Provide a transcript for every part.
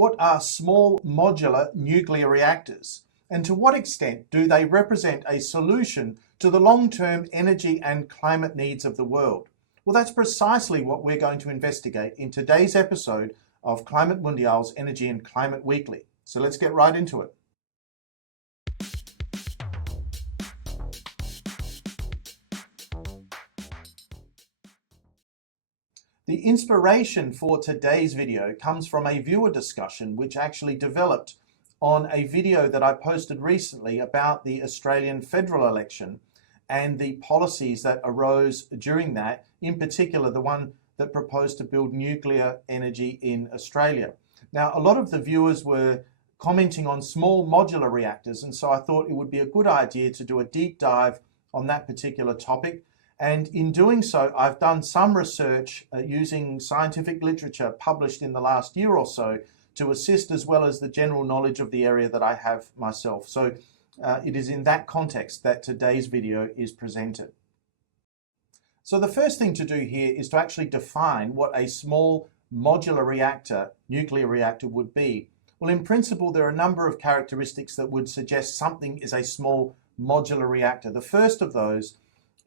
What are small modular nuclear reactors? And to what extent do they represent a solution to the long-term energy and climate needs of the world? Well, that's precisely what we're going to investigate in today's episode of Climate Mundial's Energy and Climate Weekly. So let's get right into it. The inspiration for today's video comes from a viewer discussion which actually developed on a video that I posted recently about the Australian federal election and the policies that arose during that, in particular the one that proposed to build nuclear energy in Australia. Now, a lot of the viewers were commenting on small modular reactors, and so I thought it would be a good idea to do a deep dive on that particular topic. And in doing so, I've done some research using scientific literature published in the last year or so to assist, as well as the general knowledge of the area that I have myself. So it is in that context that today's video is presented. So the first thing to do here is to actually define what a small modular reactor, nuclear reactor, would be. Well, in principle, there are a number of characteristics that would suggest something is a small modular reactor. The first of those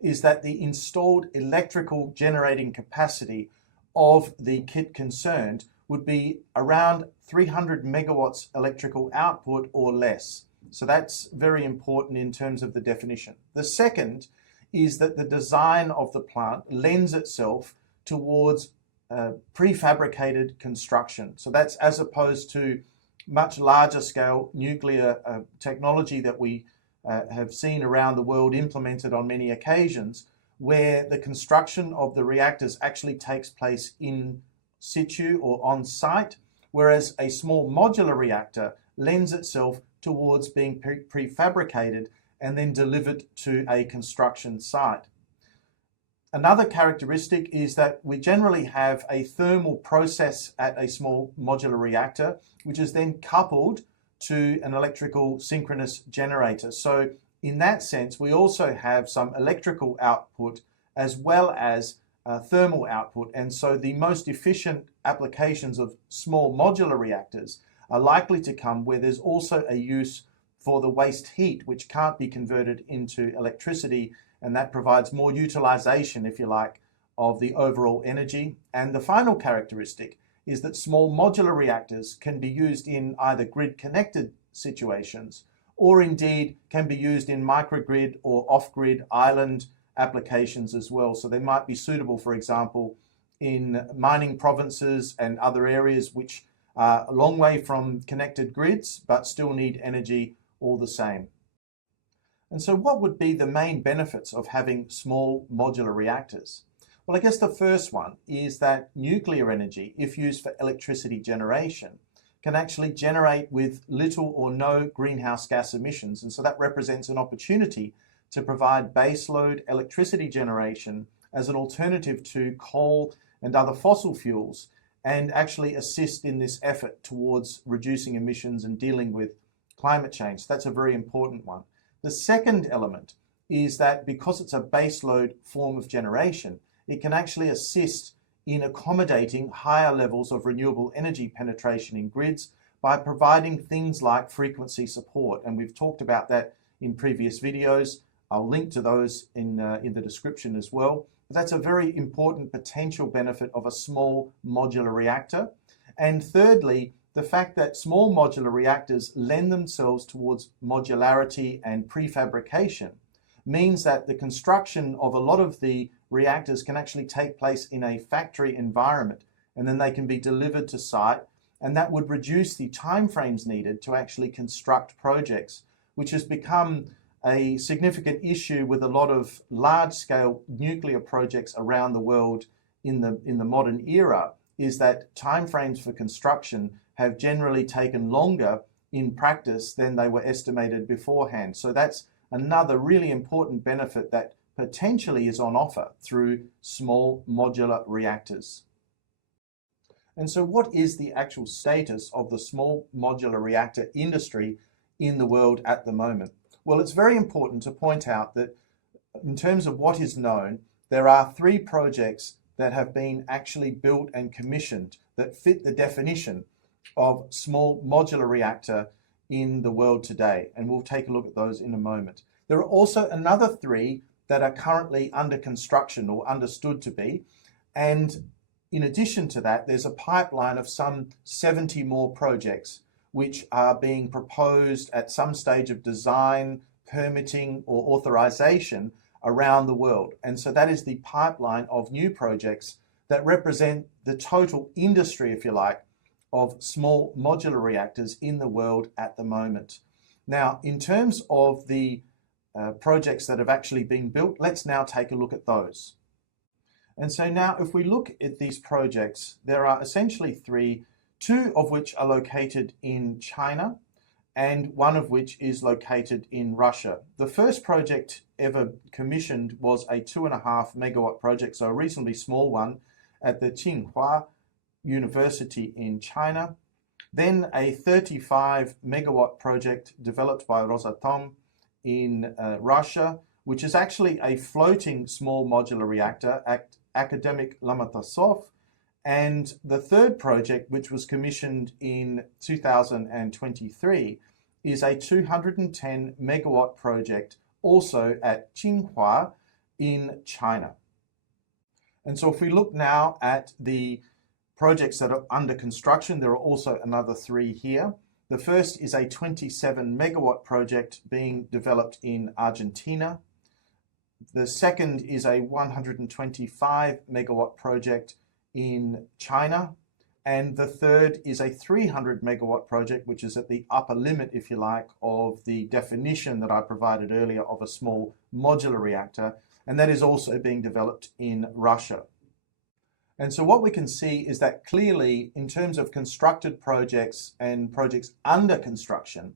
is that the installed electrical generating capacity of the kit concerned would be around 300 megawatts electrical output or less. So that's very important in terms of the definition. The second is that the design of the plant lends itself towards prefabricated construction. So that's as opposed to much larger scale nuclear technology that we have seen around the world implemented on many occasions, where the construction of the reactors actually takes place in situ or on site, whereas a small modular reactor lends itself towards being prefabricated and then delivered to a construction site. Another characteristic is that we generally have a thermal process at a small modular reactor, which is then coupled to an electrical synchronous generator. So in that sense, we also have some electrical output as well as thermal output. And so the most efficient applications of small modular reactors are likely to come where there's also a use for the waste heat, which can't be converted into electricity, and that provides more utilization, if you like, of the overall energy. And the final characteristic is that small modular reactors can be used in either grid-connected situations or indeed can be used in microgrid or off-grid island applications as well. So they might be suitable, for example, in mining provinces and other areas which are a long way from connected grids but still need energy all the same. And so what would be the main benefits of having small modular reactors? Well, I guess the first one is that nuclear energy, if used for electricity generation, can actually generate with little or no greenhouse gas emissions. And so that represents an opportunity to provide baseload electricity generation as an alternative to coal and other fossil fuels, and actually assist in this effort towards reducing emissions and dealing with climate change. So that's a very important one. The second element is that because it's a baseload form of generation, it can actually assist in accommodating higher levels of renewable energy penetration in grids by providing things like frequency support. And we've talked about that in previous videos. I'll link to those in the description as well. But that's a very important potential benefit of a small modular reactor. And thirdly, the fact that small modular reactors lend themselves towards modularity and prefabrication means that the construction of a lot of the reactors can actually take place in a factory environment, and then they can be delivered to site, and that would reduce the timeframes needed to actually construct projects, which has become a significant issue with a lot of large-scale nuclear projects around the world in the modern era, is that timeframes for construction have generally taken longer in practice than they were estimated beforehand. So that's another really important benefit that potentially is on offer through small modular reactors. And so what is the actual status of the small modular reactor industry in the world at the moment? Well, it's very important to point out that in terms of what is known, there are 3 projects that have been actually built and commissioned that fit the definition of small modular reactor in the world today, and we'll take a look at those in a moment. There are also another 3 that are currently under construction or understood to be, and in addition to that, there's a pipeline of some 70 more projects which are being proposed at some stage of design, permitting, or authorization around the world. And so that is the pipeline of new projects that represent the total industry, if you like, of small modular reactors in the world at the moment. Now, in terms of the projects that have actually been built, let's now take a look at those. And so now if we look at these projects, there are essentially 3, 2 of which are located in China and 1 of which is located in Russia. The first project ever commissioned was a 2.5 megawatt project, so a reasonably small one at the Tsinghua University in China. Then a 35 megawatt project developed by Rosatom in Russia, which is actually a floating small modular reactor at Academic Lomonosov. And the third project, which was commissioned in 2023, is a 210 megawatt project also at Tsinghua in China. And so if we look now at the projects that are under construction, there are also another 3 here. The first is a 27 megawatt project being developed in Argentina. The second is a 125 megawatt project in China. And the third is a 300 megawatt project, which is at the upper limit, if you like, of the definition that I provided earlier of a small modular reactor. And that is also being developed in Russia. And so what we can see is that clearly, in terms of constructed projects and projects under construction,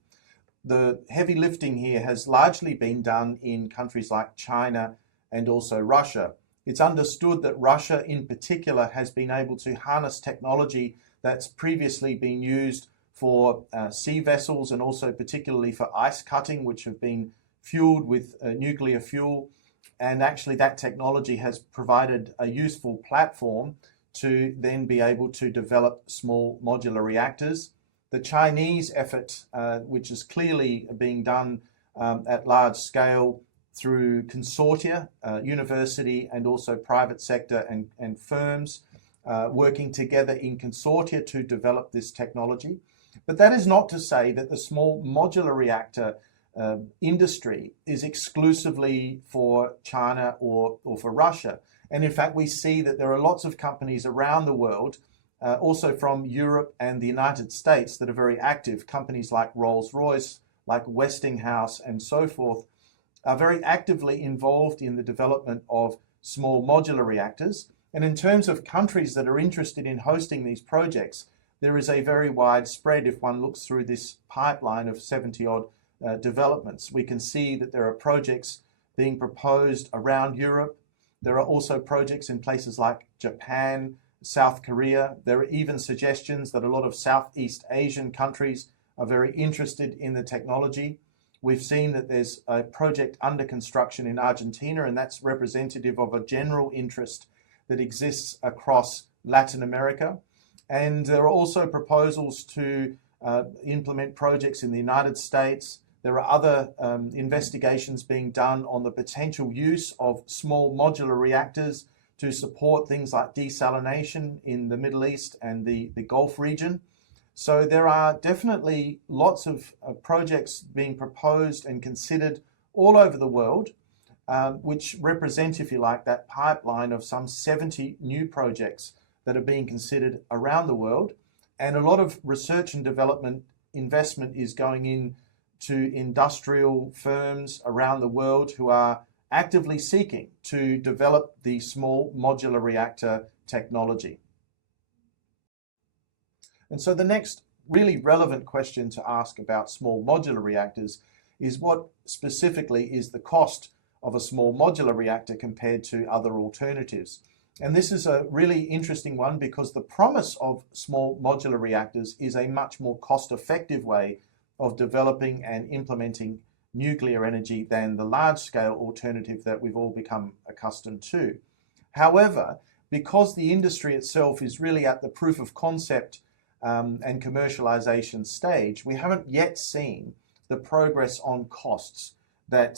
the heavy lifting here has largely been done in countries like China and also Russia. It's understood that Russia in particular has been able to harness technology that's previously been used for sea vessels and also particularly for ice cutting, which have been fueled with nuclear fuel. And actually that technology has provided a useful platform to then be able to develop small modular reactors. The Chinese effort, which is clearly being done at large scale through consortia, university and also private sector and firms working together in consortia to develop this technology. But that is not to say that the small modular reactor industry is exclusively for China or for Russia. And in fact, we see that there are lots of companies around the world, also from Europe and the United States, that are very active. Companies like Rolls-Royce, like Westinghouse and so forth, are very actively involved in the development of small modular reactors. And in terms of countries that are interested in hosting these projects, there is a very wide spread. If one looks through this pipeline of 70-odd developments, we can see that there are projects being proposed around Europe. There are also projects in places like Japan, South Korea. There are even suggestions that a lot of Southeast Asian countries are very interested in the technology. We've seen that there's a project under construction in Argentina, and that's representative of a general interest that exists across Latin America. And there are also proposals to implement projects in the United States. There are other investigations being done on the potential use of small modular reactors to support things like desalination in the Middle East and the Gulf region. So there are definitely lots of projects being proposed and considered all over the world, which represent, if you like, that pipeline of some 70 new projects that are being considered around the world. And a lot of research and development investment is going in to industrial firms around the world who are actively seeking to develop the small modular reactor technology. And so the next really relevant question to ask about small modular reactors is what specifically is the cost of a small modular reactor compared to other alternatives? And this is a really interesting one because the promise of small modular reactors is a much more cost-effective way of developing and implementing nuclear energy than the large-scale alternative that we've all become accustomed to. However, because the industry itself is really at the proof of concept and commercialization stage, we haven't yet seen the progress on costs that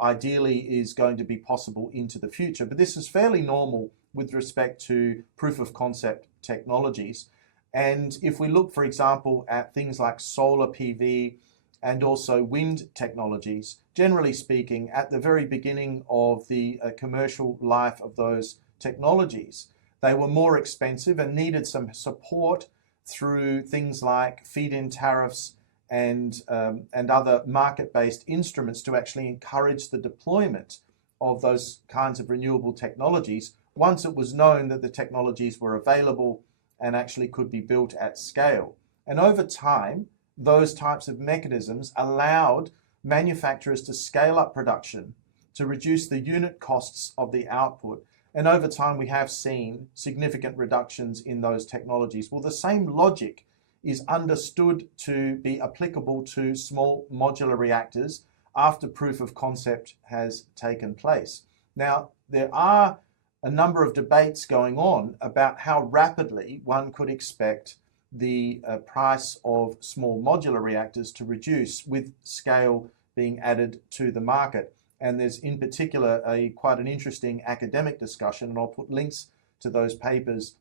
ideally is going to be possible into the future. But this is fairly normal with respect to proof of concept technologies. And if we look, for example, at things like solar PV and also wind technologies, generally speaking, at the very beginning of the commercial life of those technologies, they were more expensive and needed some support through things like feed-in tariffs and other market-based instruments to actually encourage the deployment of those kinds of renewable technologies once it was known that the technologies were available and actually could be built at scale. And over time, those types of mechanisms allowed manufacturers to scale up production to reduce the unit costs of the output. And over time, we have seen significant reductions in those technologies. Well, the same logic is understood to be applicable to small modular reactors after proof of concept has taken place. Now, there are a number of debates going on about how rapidly one could expect the price of small modular reactors to reduce with scale being added to the market. And there's in particular quite an interesting academic discussion, and I'll put links to those papers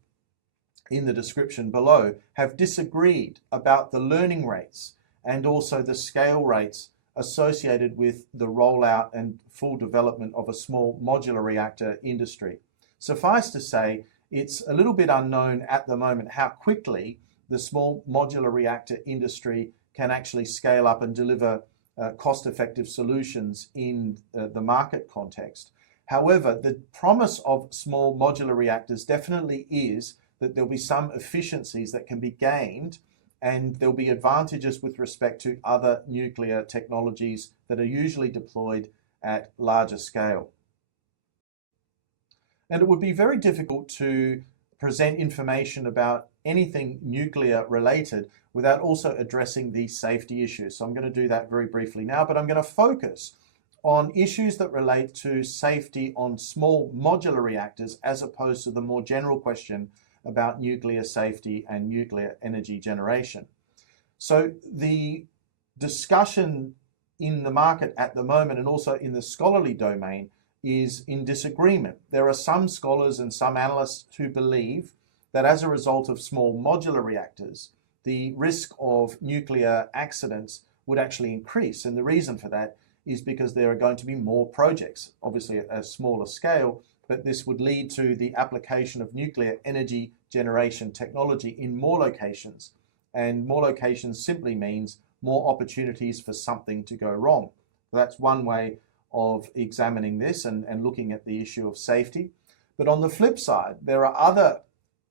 in the description below, have disagreed about the learning rates and also the scale rates associated with the rollout and full development of a small modular reactor industry. Suffice to say, it's a little bit unknown at the moment how quickly the small modular reactor industry can actually scale up and deliver cost-effective solutions in the market context. However, the promise of small modular reactors definitely is that there'll be some efficiencies that can be gained, and there'll be advantages with respect to other nuclear technologies that are usually deployed at larger scale. And it would be very difficult to present information about anything nuclear related without also addressing the safety issues. So I'm going to do that very briefly now, but I'm going to focus on issues that relate to safety on small modular reactors as opposed to the more general question about nuclear safety and nuclear energy generation. So the discussion in the market at the moment and also in the scholarly domain is in disagreement. There are some scholars and some analysts who believe that as a result of small modular reactors, the risk of nuclear accidents would actually increase. And the reason for that is because there are going to be more projects, obviously at a smaller scale, but this would lead to the application of nuclear energy generation technology in more locations. And more locations simply means more opportunities for something to go wrong. That's one way of examining this and looking at the issue of safety. But on the flip side, there are other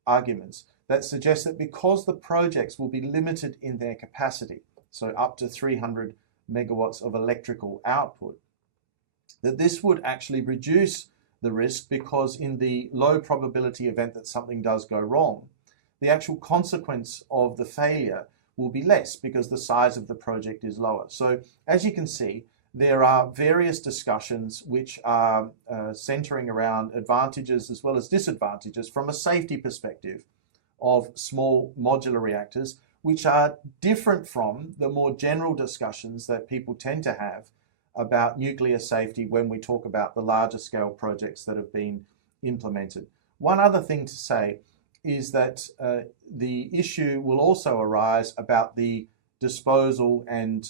arguments that suggest that because the projects will be limited in their capacity, so up to 300 megawatts of electrical output, that this would actually reduce the risk, because in the low probability event that something does go wrong, the actual consequence of the failure will be less because the size of the project is lower. So as you can see, there are various discussions which are centering around advantages as well as disadvantages from a safety perspective of small modular reactors, which are different from the more general discussions that people tend to have about nuclear safety when we talk about the larger scale projects that have been implemented. One other thing to say is that the issue will also arise about the disposal and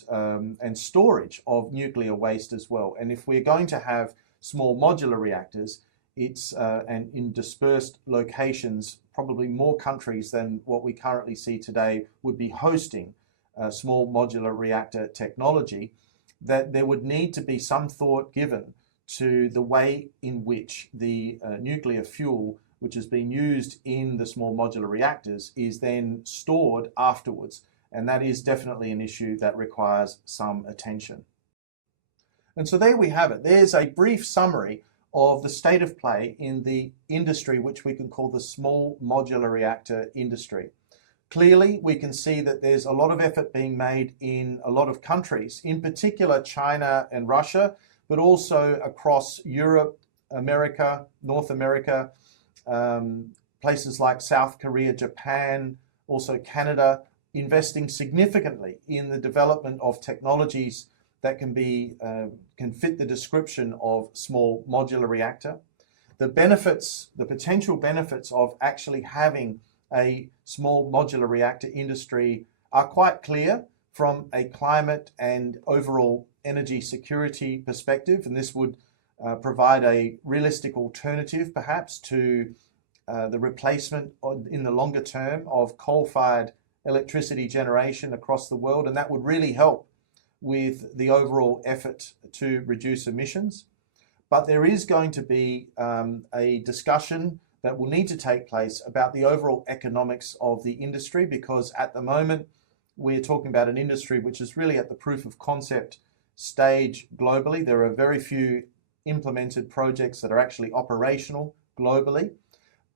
storage of nuclear waste as well. And if we're going to have small modular reactors, it's and in dispersed locations, probably more countries than what we currently see today would be hosting small modular reactor technology, that there would need to be some thought given to the way in which the nuclear fuel, which has been used in the small modular reactors, is then stored afterwards. And that is definitely an issue that requires some attention. And so there we have it. There's a brief summary of the state of play in the industry, which we can call the small modular reactor industry. Clearly, we can see that there's a lot of effort being made in a lot of countries, in particular China and Russia, but also across Europe, America, North America, places like South Korea, Japan, Also Canada investing significantly in the development of technologies that can fit the description of small modular reactor. The potential benefits of actually having a small modular reactor industry are quite clear from a climate and overall energy security perspective, and this would provide a realistic alternative perhaps to the replacement in the longer term of coal-fired electricity generation across the world, and that would really help with the overall effort to reduce emissions. But there is going to be a discussion that will need to take place about the overall economics of the industry, because at the moment we're talking about an industry which is really at the proof of concept stage globally. There are very few implemented projects that are actually operational globally,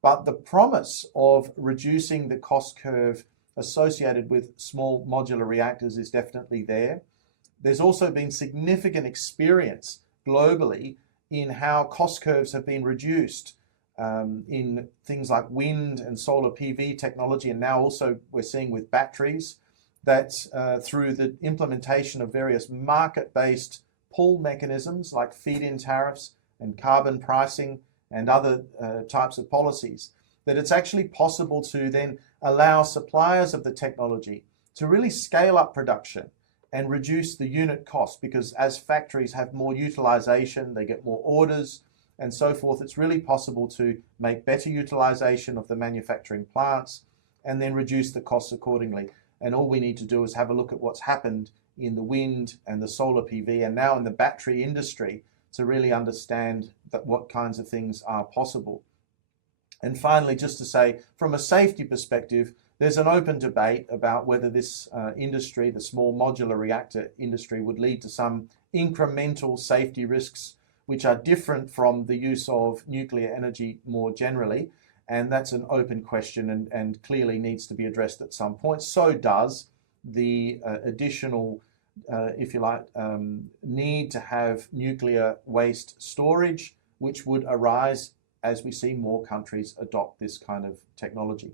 but the promise of reducing the cost curve associated with small modular reactors is definitely there. There's also been significant experience globally in how cost curves have been reduced in things like wind and solar PV technology, and now also we're seeing with batteries that through the implementation of various market-based pull mechanisms like feed-in tariffs and carbon pricing and other types of policies, that it's actually possible to then allow suppliers of the technology to really scale up production and reduce the unit cost, because as factories have more utilization, they get more orders and so forth, it's really possible to make better utilization of the manufacturing plants and then reduce the costs accordingly. And all we need to do is have a look at what's happened in the wind and the solar PV and now in the battery industry to really understand that what kinds of things are possible. And finally, just to say, from a safety perspective, there's an open debate about whether this industry, the small modular reactor industry, would lead to some incremental safety risks which are different from the use of nuclear energy more generally. And that's an open question and clearly needs to be addressed at some point. So does the additional, if you like, need to have nuclear waste storage, which would arise as we see more countries adopt this kind of technology.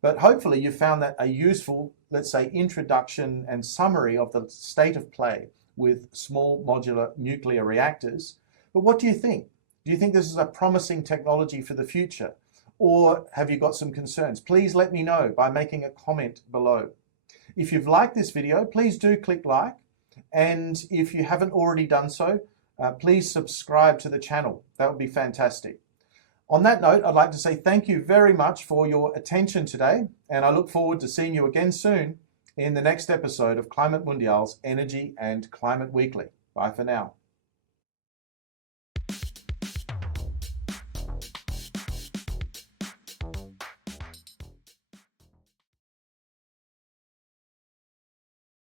But hopefully you found that a useful, let's say, introduction and summary of the state of play with small modular nuclear reactors. But what do you think? Do you think this is a promising technology for the future? Or have you got some concerns? Please let me know by making a comment below. If you've liked this video, please do click like. And if you haven't already done so, please subscribe to the channel. That would be fantastic. On that note, I'd like to say thank you very much for your attention today, and I look forward to seeing you again soon in the next episode of Climate Mundial's Energy and Climate Weekly. Bye for now.